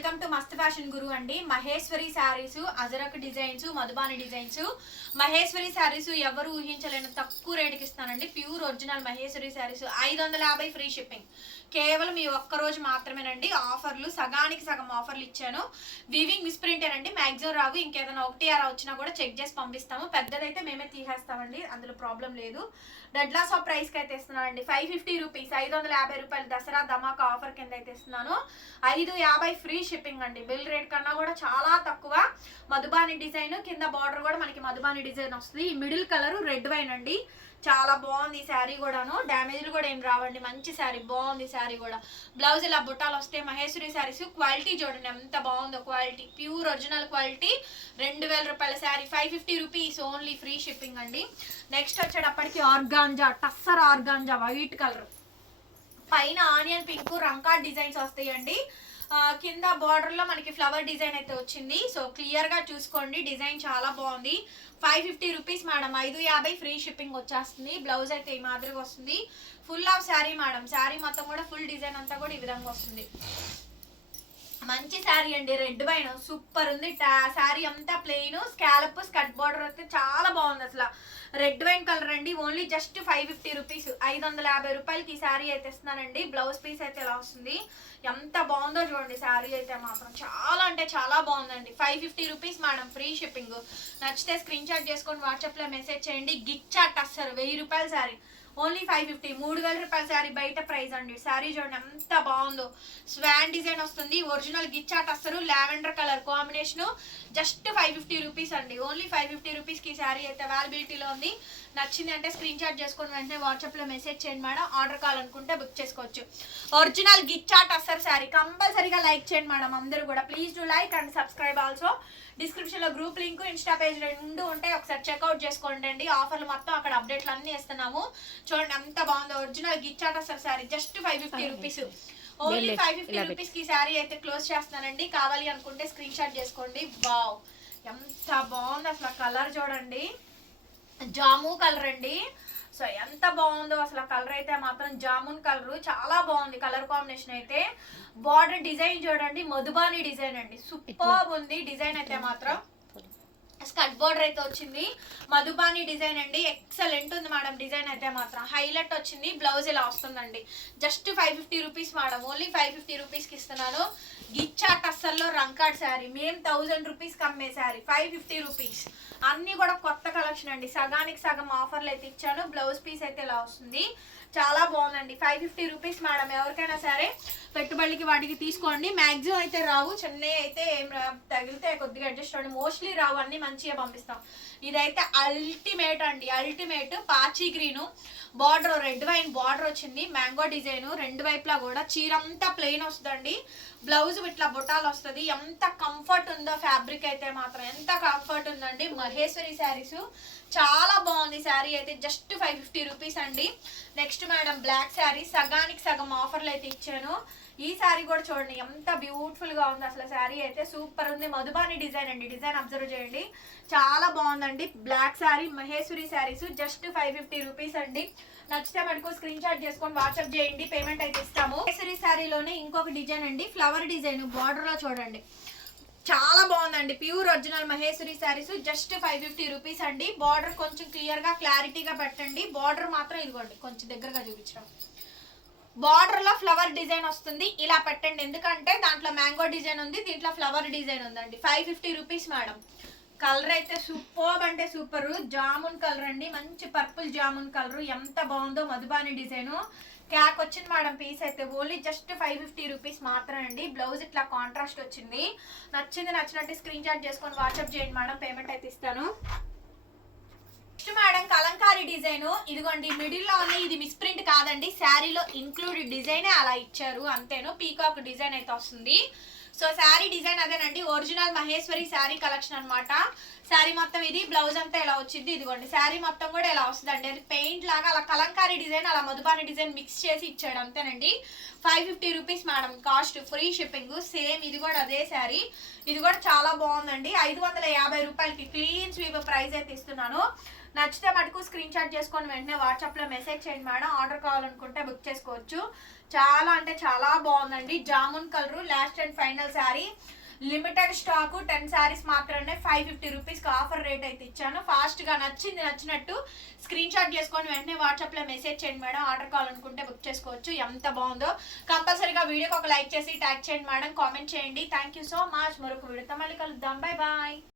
Welcome to Mast fashion Guru అండి. Maheshwari saris Ajrak designs Madhubani designs. Maheshwari saris ఎవరు ఊహించలేని తక్కువ రేటుకి ఇస్తానండి. Pure original Maheshwari saris. ఐదు వందల యాభై ఫ్రీ షిప్పింగ్. కేవలం ఈ ఒక్క రోజు మాత్రమేనండి. ఆఫర్లు సగానికి సగం ఆఫర్లు ఇచ్చాను. వివింగ్ మిస్ప్రింటేనండి మ్యాక్సిమం రావు. ఇంకేదైనా ఒకటి అలా వచ్చినా కూడా చెక్ చేసి పంపిస్తాము. పెద్దదైతే మేమే తీసేస్తామండి. అందులో ప్రాబ్లం లేదు. రెడ్ లాస్ ఆఫ్ ప్రైస్కి అయితే ఇస్తున్నానండి. Five fifty rupees. ఐదు వందల యాభై రూపాయలు దసరా ధమాకా ఆఫర్ కింద అయితే ఇస్తున్నాను. ఐదు యాభై ఫ్రీ షిప్పింగ్ అండి. బిల్ రేట్ కన్నా కూడా చాలా తక్కువ. మధుబాని డిజైన్ కింద బార్డర్ కూడా మనకి మధుబాని డిజైన్ వస్తుంది. ఈ మిడిల్ కలర్ రెడ్ వైన్ అండి. చాలా బాగుంది ఈ శారీ కూడాను. డ్యామేజ్లు కూడా ఏం రావండి. మంచి శారీ బాగుంది శారీ కూడా. బ్లౌజ్ ఇలా బుట్టాలు వస్తే మహేశ్వరి శారీస్ క్వాలిటీ చూడండి. ఎంత బాగుందో క్వాలిటీ ప్యూర్ ఒరిజినల్ క్వాలిటీ రెండు వేల రూపాయల sari. Five fifty rupees only free shipping అండి. నెక్స్ట్ వచ్చేటప్పటికి organza tussar organza white colour పైన ఆనియన్ పింక్ రంకా డిజైన్స్ వస్తాయండి. కింద బార్డర్లో లో మనకి ఫ్లవర్ డిజైన్ అయితే వచ్చింది. సో క్లియర్గా చూసుకోండి. డిజైన్ చాలా బాగుంది. ఫైవ్ ఫిఫ్టీ రూపీస్ మేడం ఐదు యాభై ఫ్రీ షిప్పింగ్ వచ్చేస్తుంది. బ్లౌజ్ అయితే ఈ మాదిరిగా వస్తుంది. Full of sari madam sari మొత్తం కూడా ఫుల్ డిజైన్ అంతా కూడా ఈ విధంగా వస్తుంది. మంచి శారీ అండి రెడ్ వైన్ సూపర్ ఉంది. శారీ అంతా ప్లెయిన్ స్కాలప్ స్కట్ బార్డర్ అయితే చాలా బాగుంది అసలు. రెడ్ వైన్ కలర్ అండి. Only just five fifty rupees. ఐదు వందల యాభై రూపాయలకి ఈ శారీ అయితే ఇస్తున్నానండి. బ్లౌజ్ పీస్ అయితే ఎలా వస్తుంది? ఎంత బాగుందో చూడండి శారీ అయితే మాత్రం. చాలా అంటే చాలా బాగుందండి. Five fifty rupees madam free shipping. నచ్చితే స్క్రీన్ షాట్ చేసుకొని వాట్సాప్లో మెసేజ్ చేయండి. గిట్ చాట్ వస్తారు వెయ్యి రూపాయల శారీ. Only five fifty. మూడు వేల రూపాయల శారీ బయట ప్రైస్ అండి. శారీ చూడండి ఎంత బాగుందో. స్వాన్ డిజైన్ వస్తుంది. ఒరిజినల్ గిచ్చాట్ వస్తారు lavender colour combination. Just five fifty rupees అండి. ఓన్లీ ఫైవ్ ఫిఫ్టీ రూపీస్కి శారీ అయితే అవైలబిలిటీలో ఉంది. నచ్చింది అంటే స్క్రీన్ షాట్ చేసుకుని వెంటనే వాట్సాప్లో మెసేజ్ చేయండి మేడం. ఆర్డర్ కావాలనుకుంటే బుక్ చేసుకోవచ్చు. ఒరిజినల్ గిచ్చాట్ వస్తారు శారీ కంపల్సరీగా లైక్ చేయండి మేడం అందరూ కూడా. Please do like and subscribe also. డిస్క్రిప్షన్లో గ్రూప్ లింక్ ఇన్స్టా పేజ్ రెండు ఉంటాయి ఒకసారి చెక్అవుట్ చేసుకోండి అండి. ఆఫర్లు మొత్తం అక్కడ అప్డేట్లు అన్నీ ఇస్తున్నాము. చూడండి ఎంత బాగుందో. ఒరిజినల్ గిచ్చాట అసలు sari just five fifty rupees only five fifty రూపీస్కి శారీ అయితే క్లోజ్ చేస్తున్నానండి. కావాలి అనుకుంటే స్క్రీన్ షాట్ చేసుకోండి. వావ్ ఎంత బాగుంది అసలు కలర్ చూడండి. జాము కలర్ అండి. సో ఎంత బాగుందో అసలు కలర్ అయితే మాత్రం జామున్ కలర్ చాలా బాగుంది కలర్ కాంబినేషన్ అయితే. బార్డర్ డిజైన్ చూడండి. మధుబాని డిజైన్ అండి. సూపర్ ఉంది. డిజైన్ అయితే మాత్రం. స్కట్ బోర్డర్ అయితే వచ్చింది. మధుబాని డిజైన్ అండి. ఎక్సలెంట్ ఉంది మేడం డిజైన్ అయితే మాత్రం. హైలైట్ వచ్చింది. బ్లౌజ్ ఇలా వస్తుందండి. Just five fifty rupees madam. Only five fifty రూపీస్కి ఇస్తున్నాను. గిచ్చా టస్సల్లో రంకాడ్ శారీ. మేము థౌజండ్ రూపీస్కి అమ్మే శారీ. Five fifty rupees. అన్నీ కూడా కొత్త కలెక్షన్ అండి. సగానికి సగం ఆఫర్లు అయితే ఇచ్చాను. బ్లౌజ్ పీస్ అయితే ఇలా వస్తుంది. చాలా బాగుందండి. Five fifty rupees madam. ఎవరికైనా సరే పెట్టుబడికి వాటికి తీసుకోండి. మ్యాక్సిమం అయితే రావు. చెన్నై అయితే ఏం తగిలితే కొద్దిగా అడ్జస్ట్ అవ్వండి. మోస్ట్లీ రావు. అన్ని మంచిగా పంపిస్తాం. ఇదైతే అల్టిమేట్ అండి. అల్టిమేట్ పాచి green border red wine border వచ్చింది. మ్యాంగో డిజైన్ రెండు వైపులా కూడా చీర అంతా ప్లెయిన్ వస్తుందండి. బ్లౌజ్ ఇట్లా బుటాలు వస్తుంది. ఎంత కంఫర్ట్ ఉందో ఫ్యాబ్రిక్ అయితే మాత్రం. ఎంత కంఫర్ట్ ఉందండి. మహేశ్వరి శారీస్. చాలా బాగుంది శారీ అయితే. జస్ట్ ఫైవ్ ఫిఫ్టీ రూపీస్ అండి. Next madam black sari. సగానికి సగం ఆఫర్లు అయితే ఇచ్చాను. ఈ శారీ కూడా చూడండి ఎంత బ్యూటిఫుల్గా ఉంది. అసలు శారీ అయితే సూపర్ ఉంది. మధుబాని డిజైన్ అండి. డిజైన్ అబ్జర్వ్ చేయండి. చాలా బాగుందండి. Black sari Maheshwari saris just five fifty rupees అండి. నచ్చితే మనకు స్క్రీన్ షాట్ చేసుకొని వాట్సాప్ చేయండి. పేమెంట్ అయితే ఇస్తాము. మహేశ్వరి శారీలోనే ఇంకొక డిజైన్ అండి. ఫ్లవర్ డిజైన్ బార్డర్లో చూడండి. చాలా బాగుందండి. Pure original Maheshwari saris just five fifty rupees అండి. బార్డర్ కొంచెం క్లియర్గా క్లారిటీగా పెట్టండి. బార్డర్ మాత్రం ఇదిగోండి కొంచెం దగ్గరగా చూపించడం. బార్డర్లో ఫ్లవర్ డిజైన్ వస్తుంది. ఇలా పెట్టండి. ఎందుకంటే దాంట్లో మ్యాంగో డిజైన్ ఉంది దీంట్లో ఫ్లవర్ డిజైన్ ఉందండి. Five fifty rupees madam. Colour అయితే సూపర్ అంటే సూపర్. జామున్ కలర్ అండి. మంచి పర్పుల్ జామున్ కలర్. ఎంత బాగుందో మధుబాని డిజైన్. క్యాక్ వచ్చింది మేడం పీస్ అయితే. Only just five fifty rupees మాత్రమే అండి. బ్లౌజ్ ఇట్లా కాంట్రాస్ట్ వచ్చింది. నచ్చింది నచ్చినట్టు స్క్రీన్ షాట్ చేసుకొని వాట్సాప్ చేయండి మేడం. పేమెంట్ అయితే ఇస్తాను. Next madam Kalamkari design. ఇదిగోండి మిడిల్లో ఉంది. ఇది మిస్ప్రింట్ కాదండి. శారీలో ఇంక్లూడ్ డిజైన్ అలా ఇచ్చారు. అంతేను. పీకాక్ డిజైన్ అయితే వస్తుంది. సో శారీ డిజైన్ అదేనండి. ఒరిజినల్ మహేశ్వరి శారీ కలెక్షన్ అనమాట శారీ మొత్తం ఇది. బ్లౌజ్ అంతా ఇలా వచ్చింది? ఇదిగోండి. శారీ మొత్తం కూడా ఇలా వస్తుంది అది పెయింట్ లాగా అలా కలంకారీ డిజైన్ అలా మధుబాని డిజైన్ మిక్స్ చేసి ఇచ్చాడు. అంతేనండి. Five fifty rupees madam. Cost free shipping same ఇది కూడా అదే శారీ. ఇది కూడా చాలా బాగుందండి. ఐదు వందల యాభై రూపాయలకి క్లీన్ స్వీప్ ప్రైస్ అయితే ఇస్తున్నాను నచ్చితే మటుకు స్క్రీన్ షాట్ చేసుకొని వెంటనే వాట్సాప్లో మెసేజ్ చేయండి మేడం. ఆర్డర్ కావాలనుకుంటే బుక్ చేసుకోవచ్చు. చాలా అంటే చాలా బాగుందండి. Jamun colour last and final sari limited stock ten saris మాత్రమే ఫైవ్ ఫిఫ్టీ రూపీస్కి ఆఫర్ రేట్ అయితే ఇచ్చాను. ఫాస్ట్గా నచ్చింది నచ్చినట్టు స్క్రీన్ షాట్ చేసుకొని వెంటనే వాట్సాప్లో మెసేజ్ చేయండి మేడం. ఆర్డర్ కావాలనుకుంటే బుక్ చేసుకోవచ్చు. ఎంత బాగుందో. కంపల్సరీగా వీడియోకి ఒక లైక్ చేసి ట్యాగ్ చేయండి మేడం. కామెంట్ చేయండి. థ్యాంక్ యూ సో మచ్ మరొక వీడియోతో మళ్ళీ కలుద్దాం. Bye bye